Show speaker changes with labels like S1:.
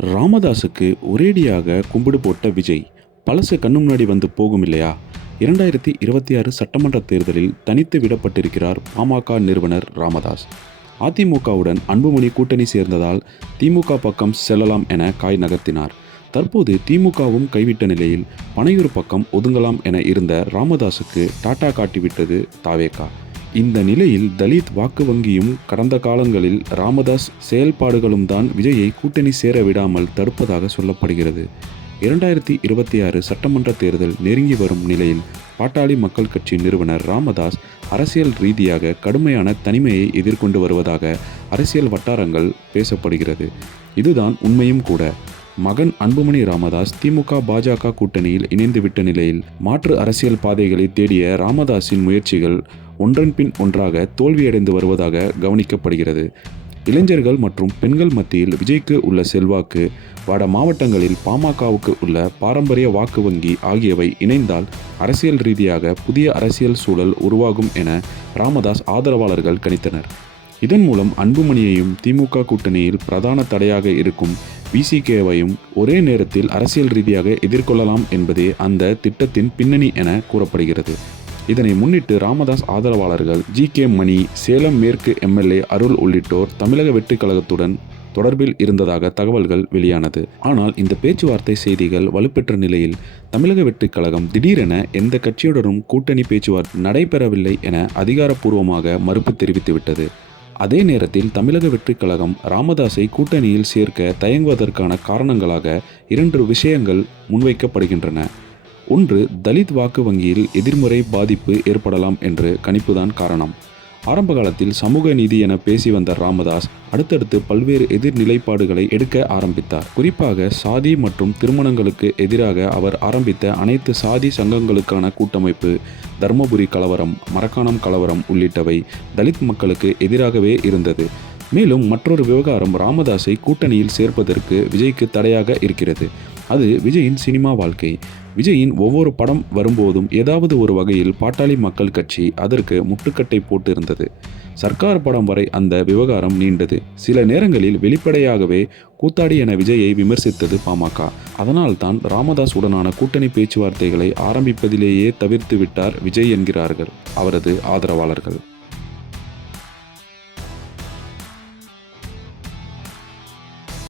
S1: ராமதாஸுக்கு ஒரேடியாக கும்பிடு போட்ட விஜய் பழசு கண்ணு முன்னாடி வந்து போகும் இல்லையா? இரண்டாயிரத்தி இருபத்தி ஆறு சட்டமன்ற தேர்தலில் தனித்து விடப்பட்டிருக்கிறார் பாமக நிறுவனர் ராமதாஸ். அதிமுகவுடன் அன்புமணி கூட்டணி சேர்ந்ததால் திமுக பக்கம் செல்லலாம் என காய் நகர்த்தினார். தற்போது திமுகவும் கைவிட்ட நிலையில் பனையூர் பக்கம் ஒதுங்கலாம் என இருந்த ராமதாஸுக்கு டாடா காட்டிவிட்டது தாவேகா. இந்த நிலையில் தலித் வாக்கு வங்கியும் கடந்த காலங்களில் ராமதாஸ் செயல்பாடுகளும் தான் விஜயை கூட்டணி சேர விடாமல் தடுப்பதாக சொல்லப்படுகிறது. இரண்டாயிரத்தி இருபத்தி ஆறு சட்டமன்ற தேர்தல் நெருங்கி வரும் நிலையில் பாட்டாளி மக்கள் கட்சி நிறுவனர் ராமதாஸ் அரசியல் ரீதியாக கடுமையான தனிமையை எதிர்கொண்டு வருவதாக அரசியல் வட்டாரங்கள் பேசப்படுகிறது. இதுதான் உண்மையும் கூட. மகன் அன்புமணி ராமதாஸ் திமுக பாஜக கூட்டணியில் இணைந்துவிட்ட நிலையில் மாற்று அரசியல் பாதைகளை தேடிய ராமதாஸின் முயற்சிகள் ஒன்றன் பின் ஒன்றாக தோல்வியடைந்து வருவதாக கவனிக்கப்படுகிறது. இளைஞர்கள் மற்றும் பெண்கள் மத்தியில் விஜய்க்கு உள்ள செல்வாக்கு வட மாவட்டங்களில் பாமகவுக்கு உள்ள பாரம்பரிய வாக்கு வங்கி ஆகியவை இணைந்தால் அரசியல் ரீதியாக புதிய அரசியல் சூழல் உருவாகும் என ராமதாஸ் ஆதரவாளர்கள் கணித்தனர். இதன் மூலம் அன்புமணியையும் திமுக கூட்டணியில் பிரதான தடையாக இருக்கும் விசிகேவையும் ஒரே நேரத்தில் அரசியல் ரீதியாக எதிர்கொள்ளலாம் என்பதே அந்த திட்டத்தின் பின்னணி என கூறப்படுகிறது. இதனை முன்னிட்டு ராமதாஸ் ஆதரவாளர்கள் ஜி கே மணி சேலம் மேற்கு எம்எல்ஏ அருள் உள்ளிட்டோர் தமிழக வெற்றி கழகத்துடன் தொடர்பில் இருந்ததாக தகவல்கள் வெளியானது. ஆனால் இந்த பேச்சுவார்த்தை செய்திகள் வலுப்பெற்ற நிலையில் தமிழக வெற்றிக் கழகம் திடீரென எந்த கட்சியுடனும் கூட்டணி பேச்சுவார்த்தை நடைபெறவில்லை என அதிகாரப்பூர்வமாக மறுப்பு தெரிவித்துவிட்டது. அதே நேரத்தில் தமிழக வெற்றிக் கழகம் ராமதாஸை கூட்டணியில் சேர்க்க தயங்குவதற்கான காரணங்களாக இரண்டு விஷயங்கள் முன்வைக்கப்படுகின்றன. ஒன்று தலித் வாக்கு வங்கியில் எதிர்முறை பாதிப்பு ஏற்படலாம் என்று கணிப்புதான் காரணம். ஆரம்ப காலத்தில் சமூக நீதி என பேசி வந்த ராமதாஸ் அடுத்தடுத்து பல்வேறு எதிர் நிலைப்பாடுகளை எடுக்க ஆரம்பித்தார். குறிப்பாக சாதி மற்றும் திருமணங்களுக்கு எதிராக அவர் ஆரம்பித்த அனைத்து சாதி சங்கங்களுக்கான கூட்டமைப்பு தர்மபுரி கலவரம் மரக்காணம் கலவரம் உள்ளிட்டவை தலித் மக்களுக்கு எதிராகவே இருந்தது. மேலும் மற்றொரு விவகாரம் ராமதாஸை கூட்டணியில் சேர்ப்பதற்கு விஜய்க்கு தடையாக இருக்கிறது. அது விஜயின் சினிமா வாழ்க்கை. விஜயின் ஒவ்வொரு படம் வரும்போதும் ஏதாவது ஒரு வகையில் பாட்டாளி மக்கள் கட்சி அதற்கு முட்டுக்கட்டை போட்டு இருந்தது சர்க்கார் படம் வரை அந்த விவகாரம் நீண்டது. சில நேரங்களில் வெளிப்படையாகவே கூத்தாடி என விஜயை விமர்சித்தது பாமக. அதனால்தான் ராமதாஸ் உடனான கூட்டணி பேச்சுவார்த்தைகளை ஆரம்பிப்பதிலேயே தவிர்த்து விட்டார் விஜய் என்கிறார்கள் அவரது ஆதரவாளர்கள்.